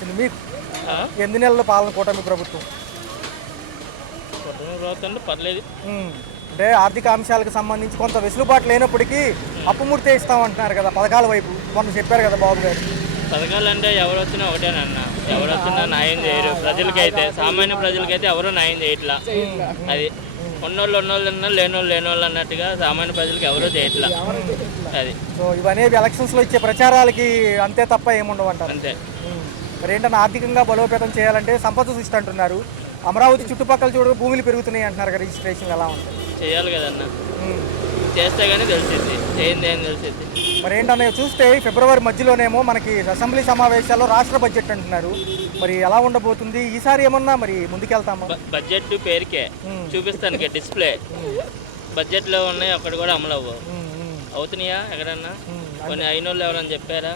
మీకు 8 నెలల పాలన కూటమి ప్రభుత్వం పర్లేదు. అంటే ఆర్థిక అంశాలకు సంబంధించి కొంత వెసులుబాటు లేనప్పటికీ అప్పుమూర్తే ఇస్తామంటున్నారు కదా పథకాల వైపు. మొన్న చెప్పారు కదా బాబు గారు. పథకాలు అంటే ఎవరు వచ్చినా ఒకటేనన్న, ఎవరు వచ్చినా న్యాయం చేయరు. ప్రజలకైతే, సామాన్య ప్రజలకైతే ఎవరు న్యాయం చేయట్లా. అది ఉన్నోళ్ళు ఉన్నారు, లేనోళ్ళు అన్నట్టుగా సామాన్య ప్రజలకు ఎవరూ చేయట్లా. అది సో ఇవనేవి ఎలక్షన్స్లో ఇచ్చే ప్రచారాలకి అంతే తప్ప ఏముండవు అంటారు. అంతే. మరి ఏంటన్నా ఆర్థికంగా బలోపేతం చేయాలంటే సంపద సృష్టి అంటున్నారు. అమరావతి చుట్టుపక్కల చూడ భూములు పెరుగుతున్నాయి అంటున్నారు కదా, రిజిస్ట్రేషన్ ఎలా ఉంటుంది? చేయాలి కదన్న, చేస్తే కానీ తెలిసింది, చేయింది ఏం తెలిసింది. మరి ఏంటన్నా చూస్తే ఫిబ్రవరి మధ్యలోనేమో మనకి అసెంబ్లీ సమావేశాల్లో రాష్ట్ర బడ్జెట్ అంటున్నారు. మరి ఎలా ఉండబోతుంది ఈసారి? ఏమన్నా మరి ముందుకెళ్తామా? బడ్జెట్ పేరుకే చూపిస్తానికి డిస్ప్లే బడ్జెట్లో ఉన్నాయి, అక్కడ కూడా అమలు అవుతున్నాయా ఎక్కడన్నా? కొన్ని అయినోళ్ళు ఎవరని చెప్పారా?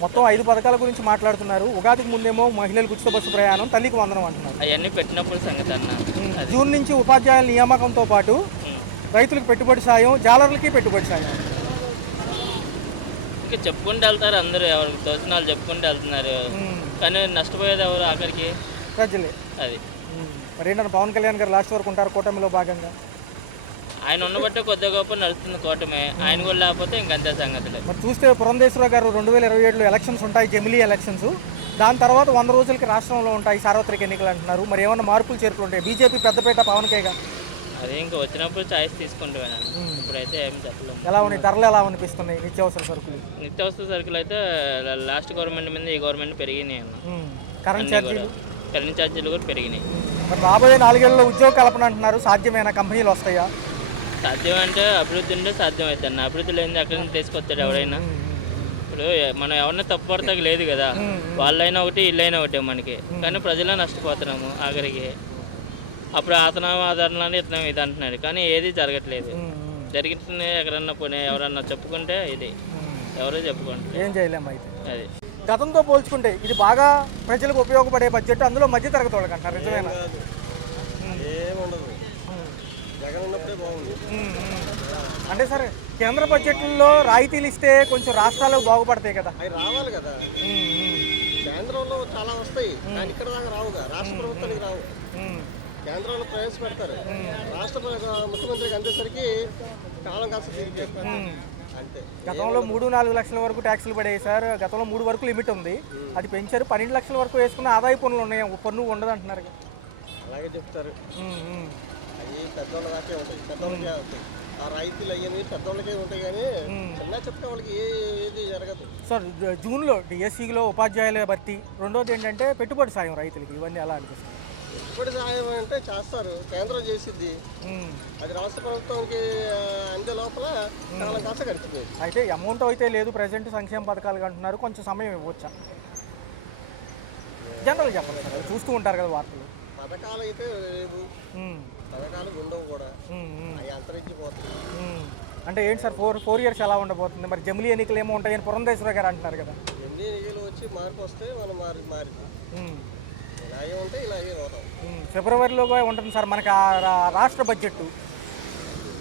మొత్తం 5 పథకాల గురించి మాట్లాడుతున్నారు. ఉగాదికి ముందేమో మహిళలకు ఉచిత బస్సు ప్రయాణం, తల్లికి వందనం అంటున్నారు. అవన్నీ పెట్టినప్పుడు సంగతి అన్న. జూన్ నుంచి ఉపాధ్యాయుల నియామకంతో పాటు రైతులకు పెట్టుబడి సాయం, జాలర్లకి పెట్టుబడి సాయం. ఇంకా చెప్పుకుంటూ వెళ్తారు అందరూ, ఎవరికి తోచిన వాళ్ళు చెప్పుకుంటూ వెళ్తున్నారు. కానీ నష్టపోయేది ఎవరు ఆఖరికి? ప్రజలే. అది మరి ఏంటంటే పవన్ కళ్యాణ్ గారు లాస్ట్ వరకు ఉంటారు కూటమిలో భాగంగా. ఆయన ఉన్నబట్టే కొద్దిగా గొప్ప నడుస్తుంది కూటమి. ఆయన కూడా లేకపోతే ఇంకంతే సంగతులే. మరి చూస్తే పురంధేశ్వరరావు గారు 2027లో ఎలక్షన్స్ ఉంటాయి, జమిలీ ఎలక్షన్స్. దాని తర్వాత 100 రోజులకి రాష్ట్రంలో ఉంటాయి సార్వత్రిక ఎన్నికలు అంటున్నారు. మరి ఏమన్నా మార్పులు చేర్పులు ఉంటాయి? బీజేపీ పెద్దపేట పవన్కేగా. అదే ఇంకా వచ్చినప్పుడు ఛాయిస్ తీసుకుంటాను. ఇప్పుడైతే ఏమి చెప్పలేము. ఎలా ఉన్నాయి ధరలు? ఎలా అనిపిస్తున్నాయి నిత్యావసర సరుకులు? నిత్యావసర సరుకులు అయితే లాస్ట్ గవర్నమెంట్ మీద ఈ గవర్నమెంట్ పెరిగినాయి అన్న. కరెంట్ ఛార్జీలు కూడా పెరిగినాయి. మరి రాబోయే 4 ఏళ్ళలో ఉద్యోగ కల్పన అంటున్నారు. సాధ్యమేనా? కంపెనీలు వస్తాయా? సాధ్యం అంటే అభివృద్ధి ఉంటే సాధ్యం అవుతుంది అన్న. అభివృద్ధి లేనిది అక్కడి నుంచి తీసుకొస్తాడు ఎవరైనా. ఇప్పుడు మనం ఎవరిని తప్పుపడతాక లేదు కదా. వాళ్ళైనా ఒకటి, ఇల్లైనా ఒకటే మనకి. కానీ ప్రజలే నష్టపోతున్నాము ఆఖరికి. అప్పుడు అతను ఆదరణ ఇతను ఇది అంటున్నాడు, కానీ ఏది జరగట్లేదు. జరిగితే ఎక్కడన్నా పోనీ ఎవరన్నా చెప్పుకుంటే ఇది ఎవరో చెప్పుకుంటారు, ఏం చేయలేము. అయితే అది గతంతో పోల్చుకుంటే ఇది బాగా ప్రజలకు ఉపయోగపడే బడ్జెట్. అందులో మధ్య తరగతి వాళ్ళకి అంటారు, నిజమేనా? అంటే సరే, కేంద్ర బడ్జెట్లో రాయితీలు ఇస్తే కొంచెం రాష్ట్రాలు బాగుపడతాయి కదా. అవి రావాలి కదా. కేంద్రంలో చాలా వస్తాయి, కానీ ఇక్కడ దాకా రావుగా. రాష్ట్ర ప్రభుత్వానికి రావు. కేంద్రంలో ప్రవేశపెడతారు, రాష్ట్ర ముఖ్యమంత్రికి అందేసరికి కాలం కాస్త అంతే. గతంలో 3-4 లక్షల వరకు ట్యాక్సులు పడేవి సార్. గతంలో 3 వరకు లిమిట్ ఉంది, అది పెంచారు. 12 లక్షల వరకు వేసుకున్న ఆదాయ పన్నులు ఉన్నాయి, పన్ను ఉండదు అంటున్నారు. అలాగే చెప్తారు. అవి పెద్దోళ్ళ దాకే ఉంటాయి, పెద్దోళ్ళకే ఉంటాయి. ఆ రైతులు అయ్యేవి పెద్దోళ్ళకే ఉంటాయి, కానీ చిన్న చెప్తే వాళ్ళకి ఏది జరగదు. సార్ జూన్లో డిఎస్సిలో ఉపాధ్యాయుల భర్తీ, రెండోది ఏంటంటే పెట్టుబడి సాయం రైతులకి. ఇవన్నీ ఎలా అనిపిస్తుంది? పెట్టుబడి సాయం అంటే చేస్తారు, కేంద్రం చేసిద్ది. అది రాష్ట్ర ప్రభుత్వానికి అందే లోపల కాలం కాస్త గడిచిపోయింది. అయితే అమౌంట్ అయితే లేదు, ప్రజెంట్ సంక్షేమ పథకాలు అంటున్నారు. కొంచెం సమయం ఇవ్వచ్చా? జనరల్ చెప్పండి సార్, చూస్తూ ఉంటారు కదా వార్తలు. పథకాలు అయితే లేవు, పథకాలు ఉండవు కూడా, అవి అంతరించిపోతాయి. అంటే ఏంటి సార్, 4 ఇయర్స్ ఎలా ఉండబోతుంది? మరి జమిలీ ఎన్నికలు ఏమో ఉంటాయని పురంధేశ్వర గారు అంటున్నారు కదా. ఎన్ని ఎన్నికలు వచ్చి మార్పు వస్తే మనం మారింది. ఇలాగే ఉంటే ఇలాగే పోతాం. ఫిబ్రవరిలో ఉంటుంది సార్ మనకి రాష్ట్ర బడ్జెట్.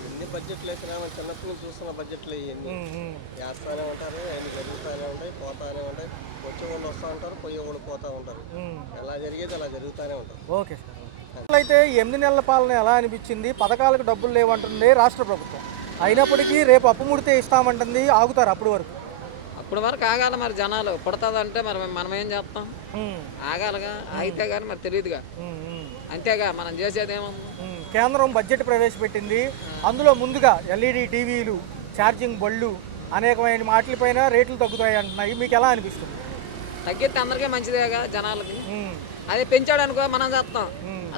ఎన్ని బడ్జెట్లు వేసినా చిన్నప్పటి నుంచి చూస్తున్న బడ్జెట్లు ఇవన్నీ వేస్తూనే ఉంటారు, అన్ని జరుగుతూనే ఉంటాయి, పోతానే ఉంటాయి. వచ్చే వాళ్ళు వస్తూ ఉంటారు, పోయే వాళ్ళు పోతూ ఉంటారు. ఎలా జరిగేది అలా జరుగుతూనే ఉంటారు. Okay sir. అయితే 8 నెలల పాలన ఎలా అనిపించింది? పథకాలకు డబ్బులు లేవంటుంది రాష్ట్ర ప్రభుత్వం, అయినప్పటికీ రేపు అప్పుముడితే ఇస్తామంటుంది. ఆగుతారు అప్పటి వరకు? అప్పటి వరకు ఆగాలి. మరి జనాలు పుడతాదంటే మరి మనం ఏం చేస్తాం? ఆగాలిగా. ఆగితే కానీ మరి తెలియదుగా, అంతేగా మనం చేసేది ఏమన్నా. కేంద్రం బడ్జెట్ ప్రవేశపెట్టింది, అందులో ముందుగా ఎల్ఈడి టీవీలు, ఛార్జింగ్ బళ్ళు, అనేకమైన వాటిపైన రేట్లు తగ్గుతాయి అంటున్నాయి. మీకు ఎలా అనిపిస్తుంది? తగ్గితే అందరికీ మంచిదేగా జనాలకి. అది పెంచాడు అనుకో మనం చేస్తాం,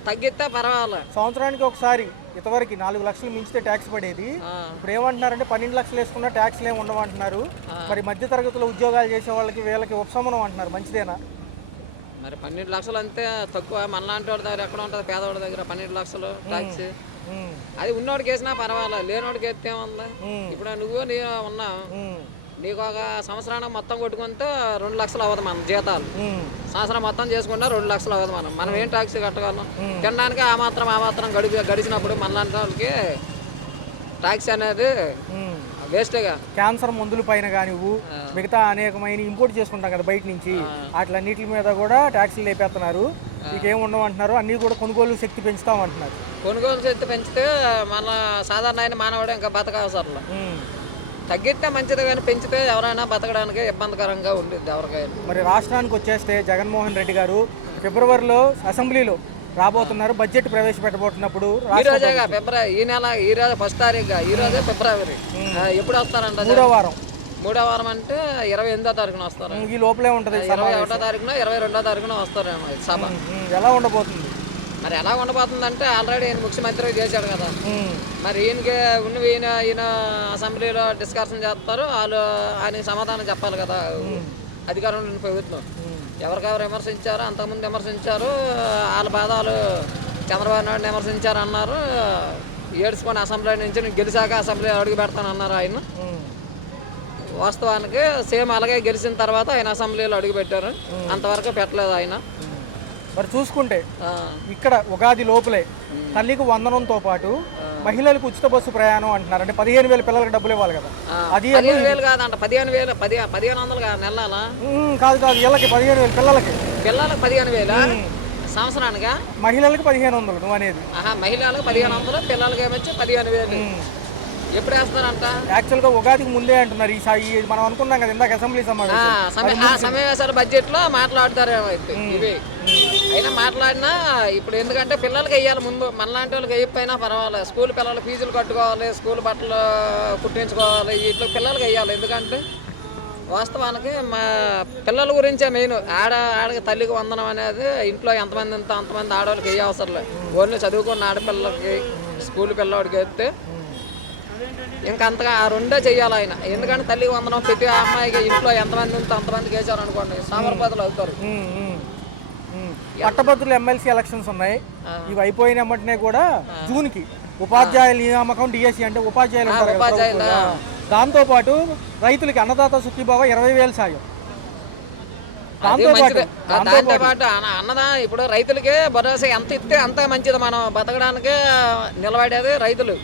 తగ్గితే పర్వాలేదు. సంవత్సరానికి ఒకసారి ఇంతవరకు 4 లక్షలు మించితే ట్యాక్స్ పడేది, ఇప్పుడు ఏమంటున్నారంటే 12 లక్షలు వేసుకున్నా ట్యాక్స్లు ఏమి ఉండవంటున్నారు. మరి మధ్య తరగతిలో ఉద్యోగాలు చేసే వాళ్ళకి వీళ్ళకి ఉపశమనం అంటున్నారు, మంచిదేనా? మరి 12 లక్షలు అంతే తక్కువ. మనలాంటి వాడి దగ్గర ఎక్కడ ఉంటుంది? పేదవాడి దగ్గర 12 లక్షలు ట్యాక్స్. అది ఉన్నోడికి వేసినా పర్వాలేదు, లేనోడికి వేస్తే ఏముంది? ఇప్పుడు నువ్వు ఉన్నావు, నీకు ఒక సంవత్సరానికి మొత్తం కొట్టుకుంటే 2 లక్షలు అవ్వదు మన జీతాలు. సంవత్సరం మొత్తం చేసుకుంటే 2 లక్షలు అవ్వదు. మనం ఏం ట్యాక్స్ కట్టగలం? తినడానికి ఆ మాత్రం గడిచినప్పుడు మనలాంటి వాళ్ళకి ట్యాక్స్ అనేది వేస్టేగా. క్యాన్సర్ మందుల పైన కానివ్వు, మిగతా అనేకమైన ఇంపోర్ట్ చేసుకుంటాం కదా బయట నుంచి, అట్లన్నిటి మీద కూడా ట్యాక్సీలు లేపేస్తున్నారు. మీకేం ఉండమంటున్నారు, అన్నీ కూడా కొనుగోలు శక్తి పెంచుతామంటున్నారు. కొనుగోలు శక్తి పెంచితే మన సాధారణ మానవుడు ఇంకా బతకవసరం. తగ్గితే మంచిది, కానీ పెంచితే ఎవరైనా బతకడానికి ఇబ్బందికరంగా ఉండేది ఎవరికైనా. మరి రాష్ట్రానికి వచ్చేస్తే జగన్మోహన్ రెడ్డి గారు ఫిబ్రవరిలో అసెంబ్లీలో రాబోతున్నారు, బడ్జెట్ ప్రవేశపెట్టబోతున్నప్పుడు. ఈ రోజేగా ఫిబ్రవరి, ఈ నెల ఈ రోజు 1వ తారీఖుగా, ఈ రోజే ఫిబ్రవరి. ఎప్పుడు వస్తారంట? 3వ వారం. 3వ వారం అంటే 28వ తారీఖున వస్తారు. ఈ లోపలే ఉంటుంది. 21వ తారీఖున 22వ తారీఖున వస్తారేమో సభ. ఎలా ఉండబోతుంది? మరి ఎలా ఉండబోతుందంటే ఆల్రెడీ ఈయన ముఖ్యమంత్రి చేశాడు కదా, మరి ఈయనకి ఈయన అసెంబ్లీలో డిస్కషన్ చేస్తారు, వాళ్ళు ఆయన సమాధానం చెప్పాలి కదా. అధికారంలో ఉన్న ప్రభుత్వం ఎవరికెవరు విమర్శించారు, అంతకుముందు విమర్శించారు, వాళ్ళ బాధలు చంద్రబాబు నాయుడు విమర్శించారు అన్నారు. ఏడ్చుకొని అసెంబ్లీ నుంచి నేను గెలిచాక అసెంబ్లీ అడుగు పెడతానన్నారు ఆయన. వాస్తవానికి సేమ్ అలాగే గెలిచిన తర్వాత ఆయన అసెంబ్లీలో అడుగు పెట్టారు, అంతవరకు పెట్టలేదు ఆయన. మరి చూసుకుంటే ఇక్కడ ఉగాది లోపలే తల్లికి వందనంతో పాటు మహిళలకు ఉచిత బస్సు ప్రయాణం అంటున్నారు. అంటే 15,000 పిల్లలకు డబ్బులు ఇవ్వాలి కదా, అది 15,000 కాదంట, 15,000 1,500 నెలలా కాదు, వీళ్ళకి 15,000 పిల్లలకి 15,000 సంవత్సరానిగా, మహిళలకు 1,500 నువ్వు అనేది. మహిళలకు 1,500, పిల్లలకి ఏమొచ్చి 15,000. ఎప్పుడు వేస్తారంట? యాక్చువల్గా ఉగాదికి ముందే అంటున్నారు. ఈ మనం అనుకున్నాం కదా ఇందాక అసెంబ్లీ సమావేశాలు బడ్జెట్ లో మాట్లాడతారేమో ఇవి. అయినా మాట్లాడినా ఇప్పుడు ఎందుకంటే పిల్లలకి వెయ్యాలి ముందు, మనలాంటి వాళ్ళకి వేయకపోయినా పర్వాలేదు. స్కూల్ పిల్లలు ఫీజులు కట్టుకోవాలి, స్కూల్ బట్టలు కుట్టించుకోవాలి, ఇట్లా పిల్లలకి వెయ్యాలి. ఎందుకంటే వాస్తవానికి మా పిల్లల గురించే మెయిన్. ఆడకి తల్లికి వందనం అనేది ఇంట్లో ఎంతమంది అంతమంది ఆడవాళ్ళకి వేయ అవసరం లేదు. ఓన్లీ చదువుకున్న ఆడపిల్లలకి స్కూల్ పిల్లవాడికి వేస్తే ఇంకా అంతగా ఆ రెండే చెయ్యాలి ఆయన. ఎందుకంటే తల్లికి వందనం ప్రతి అమ్మాయికి ఇంట్లో ఎంతమంది ఉంటే అంతమందికి వేసారు అనుకోండి, సామర్పదలు అవుతారు. పట్టభద్రులు ఎమ్మెల్సీ ఎలక్షన్స్ ఉన్నాయి, ఇవి అయిపోయిన వెంటనే కూడా జూన్కి ఉపాధ్యాయుల నియామకం, డిఎస్సి అంటే ఉపాధ్యాయులు ఉంటారు. దాంతో పాటు రైతులకి అన్నదాత సుఖీభావ 20,000 సాయం. దాంతో పాటు అన్నదా ఇప్పుడు రైతులకే భరోసా ఎంత ఇస్తే అంత మంచిది. మనం బతకడానికి నిలబడేది రైతులు.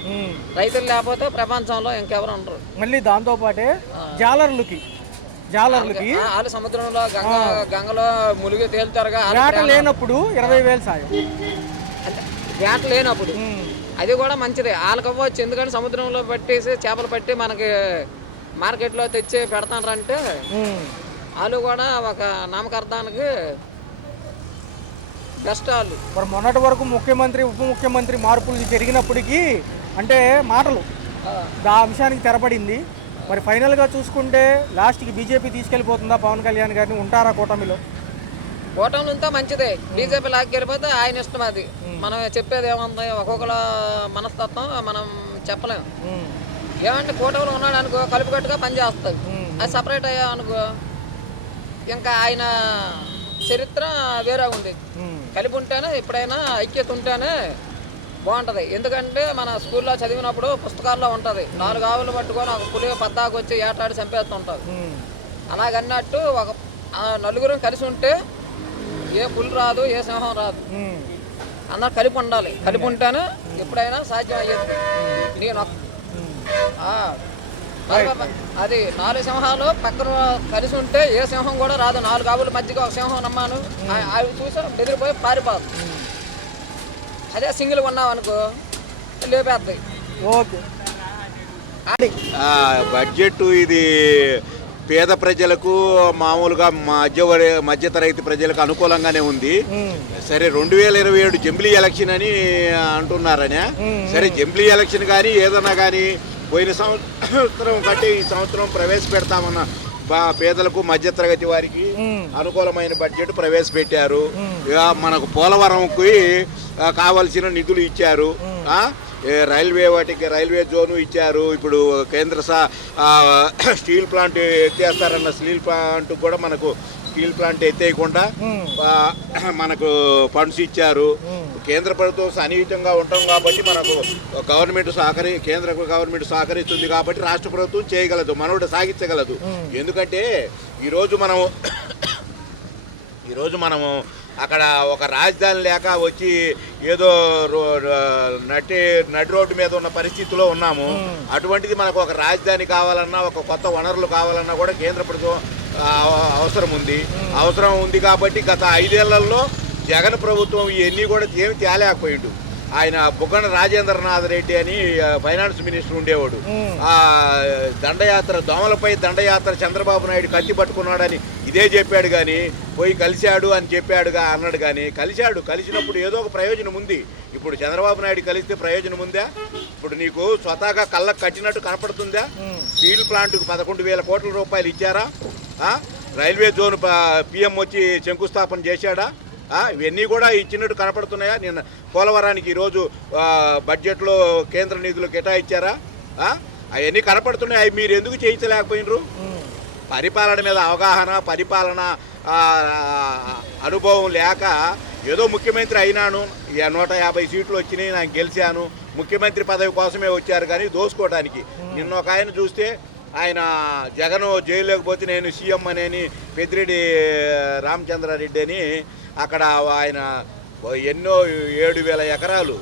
రైతులు లేకపోతే ప్రపంచంలో ఇంకెవరు ఉండరు. మళ్ళీ దాంతో పాటే జాలర్లకి వాళ్ళు సముద్రంలో గంగలో మునిగి తేలుతారుగా, వేట లేనప్పుడు 20,000 సాయం. వేట లేనప్పుడు అది కూడా మంచిది. వాళ్ళకి అవ్వచ్చు, ఎందుకంటే సముద్రంలో పట్టేసి చేపలు పట్టి మనకి మార్కెట్లో తెచ్చి పెడతారంటే వాళ్ళు కూడా ఒక నామకార్థానికి బెస్ట్. వాళ్ళు మరి మొన్నటి వరకు ముఖ్యమంత్రి ఉప ముఖ్యమంత్రి మార్పులు జరిగినప్పటికీ అంటే మాటలు ఆ అంశానికి తెరపడింది. మరి ఫైనల్గా చూసుకుంటే లాస్ట్కి బీజేపీ తీసుకెళ్ళిపోతుందా పవన్ కళ్యాణ్ గారిని? ఉంటారా కూటమిలో? కూటమిలో ఉంటే మంచిదే. బీజేపీ లాక్కెళ్ళిపోతే ఆయన ఇష్టం. అది మనం చెప్పేది ఏముంది, ఒక్కొక్కల మనస్తత్వం మనం చెప్పలేము. ఏమంటే కూటమిలో ఉన్నాడు అనుకో కలుపుకట్టుగా పనిచేస్తుంది. అది సపరేట్ అయ్యా అనుకో ఇంకా ఆయన చరిత్ర వేరే ఉంది. కలిపి ఉంటేనే ఎప్పుడైనా ఐక్యత ఉంటేనే బాగుంటుంది. ఎందుకంటే మన స్కూల్లో చదివినప్పుడు పుస్తకాల్లో ఉంటుంది 4 ఆవులు పట్టుకొని ఒక పులి పద్దాకు వచ్చి ఏటాడి చంపేస్తుంటుంది. అలాగన్నట్టు ఒక నలుగురం కలిసి ఉంటే ఏ పులి రాదు, ఏ సింహం రాదు. అందరూ కలిపి ఉండాలి. కలిపి ఉంటేనే ఎప్పుడైనా సాధ్యం అయ్యేది. నేను అది 4 సింహాలు పక్కన కలిసి ఉంటే ఏ సింహం కూడా రాదు. 4 ఆవుల మధ్యగా ఒక సింహం నమ్మాను, అవి చూసి బెదిరిపోయి పారిపోదు. అదే సింగిల్ ఉన్నాం అనుకో లేపేస్తాయి. ఓకే. బడ్జెట్ ఇది పేద ప్రజలకు మామూలుగా మధ్యతరగతి ప్రజలకు అనుకూలంగానే ఉంది. సరే 2027 జంబ్లీ ఎలక్షన్ అని అంటున్నారనే. సరే జంబ్లీ ఎలక్షన్ కానీ ఏదన్నా కానీ పోయిన సంవత్సరం కంటే ఈ సంవత్సరం ప్రవేశపెడతామన్న పేదలకు మధ్యతరగతి వారికి అనుకూలమైన బడ్జెట్ ప్రవేశపెట్టారు. ఇక మనకు పోలవరంకి కావలసిన నిధులు ఇచ్చారు. రైల్వే వాటికి రైల్వే జోను ఇచ్చారు. ఇప్పుడు కేంద్ర స్టీల్ ప్లాంట్ ఎత్తేస్తారన్న స్టీల్ ప్లాంట్ కూడా మనకు స్టీల్ ప్లాంట్ ఎత్తేయకుండా మనకు ఫండ్స్ ఇచ్చారు. కేంద్ర ప్రభుత్వం సన్నిహితంగా ఉంటాం కాబట్టి మనకు గవర్నమెంట్ కేంద్ర గవర్నమెంట్ సహకరిస్తుంది కాబట్టి రాష్ట్ర ప్రభుత్వం చేయగలదు, మనోడు సాగించగలదు. ఎందుకంటే ఈరోజు మనము అక్కడ ఒక రాజధాని లేక వచ్చి ఏదో నడి రోడ్డు మీద ఉన్న పరిస్థితిలో ఉన్నాము. అటువంటిది మనకు ఒక రాజధాని కావాలన్నా, ఒక కొత్త వనరులు కావాలన్నా కూడా కేంద్ర ప్రభుత్వం అవసరం ఉంది కాబట్టి గత 5 ఏళ్లలో జగన్ ప్రభుత్వం ఇవన్నీ కూడా ఏమి తేలేకపోయిండు. ఆయన బుగ్గన రాజేంద్రనాథ్ రెడ్డి అని ఫైనాన్స్ మినిస్టర్ ఉండేవాడు. ఆ దండయాత్ర, దోమలపై దండయాత్ర చంద్రబాబు నాయుడు కత్తి పట్టుకున్నాడని ఇదే చెప్పాడు, కానీ పోయి కలిశాడు అని అన్నాడు. కానీ కలిసినప్పుడు ఏదో ఒక ప్రయోజనం ఉంది. ఇప్పుడు చంద్రబాబు నాయుడు కలిస్తే ప్రయోజనం ఉందా? ఇప్పుడు నీకు స్వతహాగా కళ్ళకు కట్టినట్టు కనపడుతుందా? స్టీల్ ప్లాంట్కు 11,000 కోట్ల రూపాయలు ఇచ్చారా? రైల్వే జోన్ పిఎం వచ్చి శంకుస్థాపన చేశాడా? ఇవన్నీ కూడా ఇచ్చినట్టు కనపడుతున్నాయా? నిన్న పోలవరానికి ఈరోజు బడ్జెట్లో కేంద్ర నిధులు కేటాయించారా? అవన్నీ కనపడుతున్నాయి. అవి మీరు ఎందుకు చేయించలేకపోయినరు? పరిపాలన మీద అవగాహన, పరిపాలన అనుభవం లేక ఏదో ముఖ్యమంత్రి అయినాను, 150 సీట్లు వచ్చినాయి, నాకు గెలిచాను, ముఖ్యమంత్రి పదవి కోసమే వచ్చారు కానీ దోసుకోవడానికి. నిన్న ఒక ఆయన చూస్తే ఆయన జగన్ జైల్లోకి పోతే నేను సీఎం అని పెద్దిరెడ్డి రామచంద్రారెడ్డి అని అక్కడ ఆయన ఎన్నో 7,000 ఎకరాలు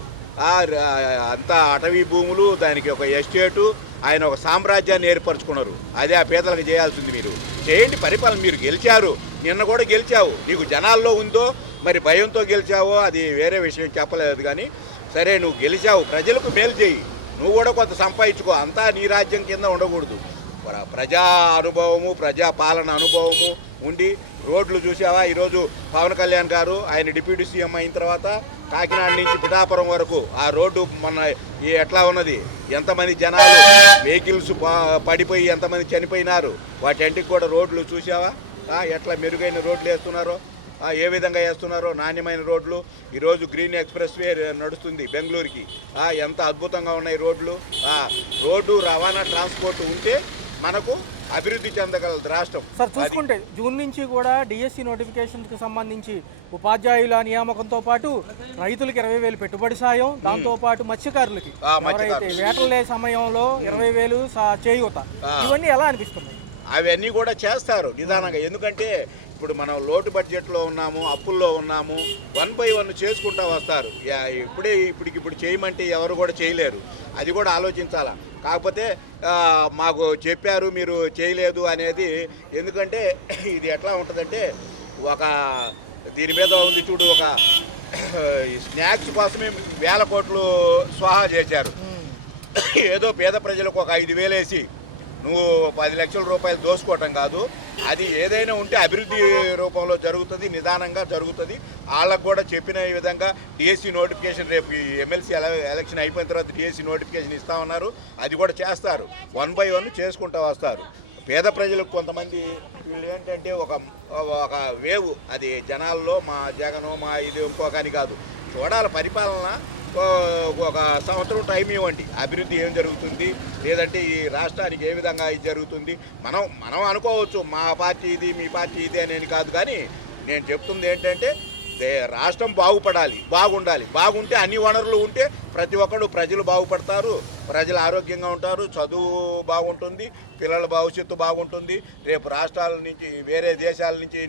అంతా అటవీ భూములు, దానికి ఒక ఎస్టేటు, ఆయన ఒక సామ్రాజ్యాన్ని ఏర్పరచుకున్నారు. అదే ఆ పేదలకు చేయాల్సింది. మీరు చేయండి పరిపాలన. మీరు గెలిచారు, నిన్న కూడా గెలిచావు. నీకు జనాల్లో ఉందో మరి భయంతో గెలిచావో అది వేరే విషయం, చెప్పలేదు. కానీ సరే, నువ్వు గెలిచావు, ప్రజలకు మేలు చేయి, నువ్వు కూడా కొంత సంపాదించుకో. అంతా నీ రాజ్యం కింద ఉండకూడదు. ప్రజా అనుభవము, ప్రజా పాలన అనుభవము ఉండి రోడ్లు చూసావా? ఈరోజు పవన్ కళ్యాణ్ గారు ఆయన డిప్యూటీ సీఎం అయిన తర్వాత కాకినాడ నుంచి పిఠాపురం వరకు ఆ రోడ్డు మొన్న ఎట్లా ఉన్నది, ఎంతమంది జనాలు, వెహికల్స్ పడిపోయి ఎంతమంది చనిపోయినారు, వాటింటికి కూడా రోడ్లు చూసావా? ఎట్లా మెరుగైన రోడ్లు వేస్తున్నారో, ఏ విధంగా వేస్తున్నారో, నాణ్యమైన రోడ్లు. ఈరోజు గ్రీన్ ఎక్స్ప్రెస్ వే నడుస్తుంది బెంగళూరుకి. ఎంత అద్భుతంగా ఉన్నాయి రోడ్లు. రోడ్డు రవాణా ట్రాన్స్పోర్ట్ ఉంటే మనకు అభివృద్ధి చెందగలదు రాష్ట్రం. సార్, చూసుకుంటే జూన్ నుంచి కూడా డిఎస్సి నోటిఫికేషన్కి సంబంధించి ఉపాధ్యాయుల నియామకంతో పాటు రైతులకి 20,000 పెట్టుబడి సాయం, దాంతోపాటు మత్స్యకారులకి ఎవరైతే వేటలే సమయంలో 20,000 చేయూత, ఇవన్నీ ఎలా అనిపిస్తున్నాయి? అవన్నీ కూడా చేస్తారు నిదానంగా. ఎందుకంటే ఇప్పుడు మనం లోటు బడ్జెట్లో ఉన్నాము, అప్పుల్లో ఉన్నాము. 1 by 1 చేసుకుంటూ వస్తారు. ఇప్పుడు చేయమంటే ఎవరు కూడా చేయలేరు. అది కూడా ఆలోచించాలా. కాకపోతే మాకు చెప్పారు మీరు చేయలేదు అనేది. ఎందుకంటే ఇది ఎట్లా ఉంటుందంటే, ఒక దీని మీద ఉంది చూడు, ఒక స్నాక్స్ కోసమే 1,000 కోట్లు స్వాహా చేశారు. ఏదో పేద ప్రజలకు ఒక 5,000 వేసి నువ్వు 10 లక్షల రూపాయలు దోసుకోవటం కాదు. అది ఏదైనా ఉంటే అభివృద్ధి రూపంలో జరుగుతుంది, నిదానంగా జరుగుతుంది. వాళ్ళకు కూడా చెప్పిన విధంగా డిఎస్సి నోటిఫికేషన్ రేపు ఎమ్మెల్సీ ఎలక్షన్ అయిపోయిన తర్వాత డిఎస్సి నోటిఫికేషన్ ఇస్తామన్నారు. అది కూడా చేస్తారు. 1 by 1 చేసుకుంటూ వస్తారు. పేద ప్రజలకు కొంతమంది వీళ్ళు ఏంటంటే ఒక వేవ్, అది జనాల్లో మా జగను మా ఇది ఇంకోకని కాదు. చూడాలి పరిపాలన. ఒక సంవత్సరం టైం ఇవ్వండి, అభివృద్ధి ఏం జరుగుతుంది, లేదంటే ఈ రాష్ట్రానికి ఏ విధంగా ఇది జరుగుతుంది. మనం అనుకోవచ్చు మా పార్టీ ఇది మీ పార్టీ ఇది అనేది కాదు. కానీ నేను చెప్తుంది ఏంటంటే రాష్ట్రం బాగుండాలి. బాగుంటే అన్ని వనరులు ఉంటే ప్రతి ఒక్కరు ప్రజలు బాగుపడతారు, ప్రజలు ఆరోగ్యంగా ఉంటారు, చదువు బాగుంటుంది, పిల్లల భవిష్యత్తు బాగుంటుంది. రేపు రాష్ట్రాల నుంచి, వేరే దేశాల నుంచి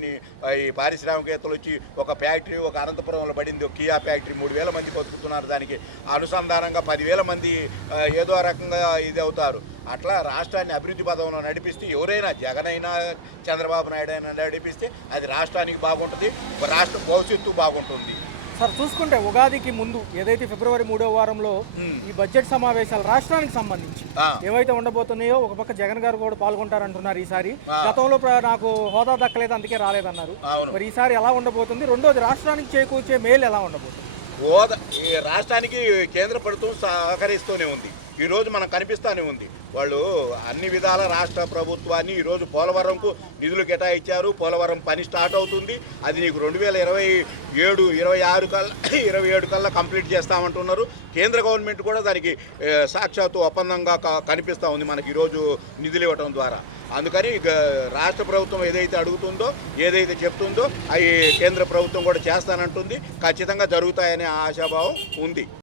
ఈ పారిశ్రామికవేత్తలు వచ్చి ఒక ఫ్యాక్టరీ, ఒక అనంతపురంలో పడింది, ఒక కియా ఫ్యాక్టరీ, 3,000 మంది బతుకుతున్నారు. దానికి అనుసంధానంగా 10,000 మంది ఏదో రకంగా ఇది అవుతారు. అట్లా రాష్ట్రాన్ని అభివృద్ధి పదంలో నడిపిస్తే, ఎవరైనా జగన్ అయినా చంద్రబాబు నాయుడు అయినా నడిపిస్తే అది రాష్ట్రానికి బాగుంటుంది, రాష్ట్ర భవిష్యత్తు బాగుంటుంది. సార్, చూసుకుంటే ఉగాదికి ముందు ఏదైతే ఫిబ్రవరి 3వ వారంలో ఈ బడ్జెట్ సమావేశాలు రాష్ట్రానికి సంబంధించి ఏవైతే ఉండబోతున్నాయో, ఒక పక్క జగన్ గారు కూడా పాల్గొంటారంటున్నారు. ఈసారి గతంలో నాకు హోదా దక్కలేదు అందుకే రాలేదన్నారు. మరి ఈసారి ఎలా ఉండబోతుంది? రెండోది, రాష్ట్రానికి చేకూర్చే మేలు ఎలా ఉండబోతుంది? హోదా రాష్ట్రానికి కేంద్ర ప్రభుత్వం సహకరిస్తూనే ఉంది. ఈరోజు మనకు కనిపిస్తూనే ఉంది. వాళ్ళు అన్ని విధాల రాష్ట్ర ప్రభుత్వాన్ని ఈరోజు పోలవరంకు నిధులు కేటాయించారు. పోలవరం పని స్టార్ట్ అవుతుంది. అది నీకు 2027 కల్లా కంప్లీట్ చేస్తామంటున్నారు. కేంద్ర గవర్నమెంట్ కూడా దానికి సాక్షాత్తు ఒప్పందంగా కనిపిస్తూ ఉంది మనకి ఈరోజు నిధులు ఇవ్వడం ద్వారా. అందుకని రాష్ట్ర ప్రభుత్వం ఏదైతే అడుగుతుందో, ఏదైతే చెప్తుందో అవి కేంద్ర ప్రభుత్వం కూడా చేస్తానంటుంది. ఖచ్చితంగా జరుగుతాయనే ఆశాభావం ఉంది.